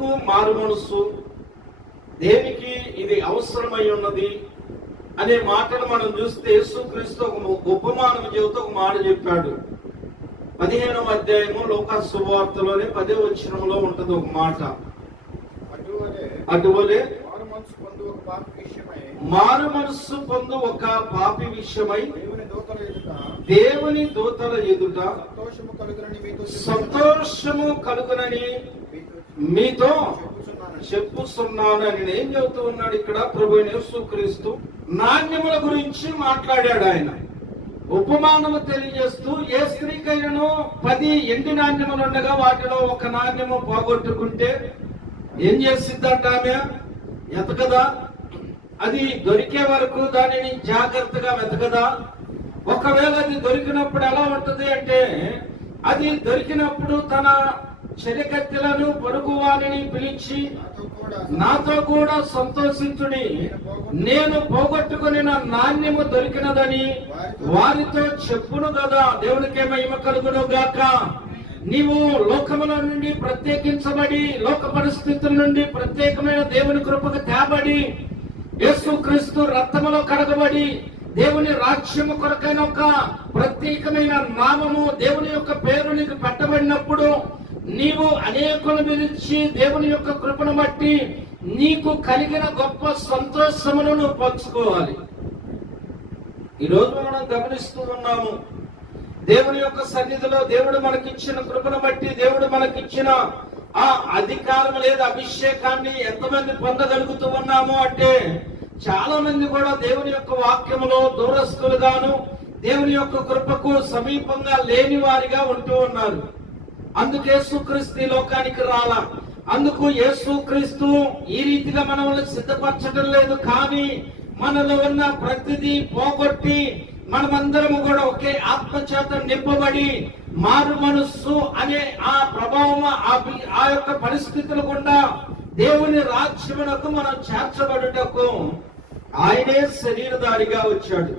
ఎందుకు మారు మనస్సు, దేనికి ఇది అవసరమై ఉన్నది అనే మాటను మనం చూస్తే యేసుక్రీస్తు ఒక ఉపమానం చెబుతూ ఒక మాట చెప్పాడు. 15వ అధ్యాయము లూకా సువార్తలోనే 10వ వచనంలో ఉంటది ఒక మాట. అటువలే మారు మనస్సు పొందు ఒక పాపి విషయమై దేవుని దూతల ఎదుట సంతోషము కలుగునని మీతో చెప్పుచున్నాను అని ఏం చెబుతూ ఉన్నాడు ఇక్కడ ప్రభువైన యేసుక్రీస్తు? నాణ్యముల గురించి మాట్లాడాడు ఆయన. ఉపమానము తెలియజేస్తూ ఏ స్త్రీకైనను 10 ఎండి నాణ్యములు ఉండగా వాటిలో ఒక నాణ్యము పోగొట్టుకుంటే ఏం చేసిద్దంట? ఆమె ఎతకదా? అది దొరికే వరకు దానిని జాగ్రత్తగా వెతకదా? ఒకవేళ అది దొరికినప్పుడు ఎలా ఉంటది అంటే, అది దొరికినప్పుడు తన చెలికత్తెలను పొరుగు వారిని పిలిచి నాతో కూడా సంతోషించుడి, నేను పోగొట్టుకుని నా నాణ్యము దొరికినదని వారితో చెప్పును కదా. దేవునికే మహిమ కలుగును గాక. నీవు లోకముల నుండి ప్రత్యేకించబడి, లోక పరిస్థితుల నుండి ప్రత్యేకమైన దేవుని కృపకు తేబడి, యేసుక్రీస్తు రక్తములో కడగబడి, దేవుని రాజ్యము కొరకైన ఒక ప్రత్యేకమైన నామము, దేవుని యొక్క పేరు నీకు పెట్టబడినప్పుడు నీవు అనేకులను పిలిచి దేవుని యొక్క కృపను బట్టి నీకు కలిగిన గొప్ప సంతోషమును నువ్వు పంచుకోవాలి. ఈరోజు మనం గమనిస్తూ ఉన్నాము, దేవుని యొక్క సన్నిధిలో దేవుడు మనకిచ్చిన కృపను బట్టి, దేవుడు మనకిచ్చిన ఆ అధికారం లేదా అభిషేకాన్ని ఎంతమంది పొందగలుగుతూ ఉన్నాము అంటే, చాలా మంది కూడా దేవుని యొక్క వాక్యములో దూరస్తులుగాను, దేవుని యొక్క కృపకు సమీపంగా లేని వారిగా ఉంటూ ఉన్నారు. అందుకు యేసుక్రీస్తు లోకానికి రాలా. అందుకు యేసుక్రీస్తు ఈ రీతిగా మనల్ని సిద్ధపరచడం లేదు. కానీ మనలో ఉన్న ప్రతిదీ పోగొట్టి మనమందరము కూడా ఒకే ఆత్మచేత నింపబడి మారు మనస్సు అనే ఆ ప్రభావం, ఆ యొక్క పరిస్థితులు గుండా దేవుని రాజ్యమునకు మనం చేర్చబడుటకు ఆయనే శరీరధారిగా వచ్చాడు.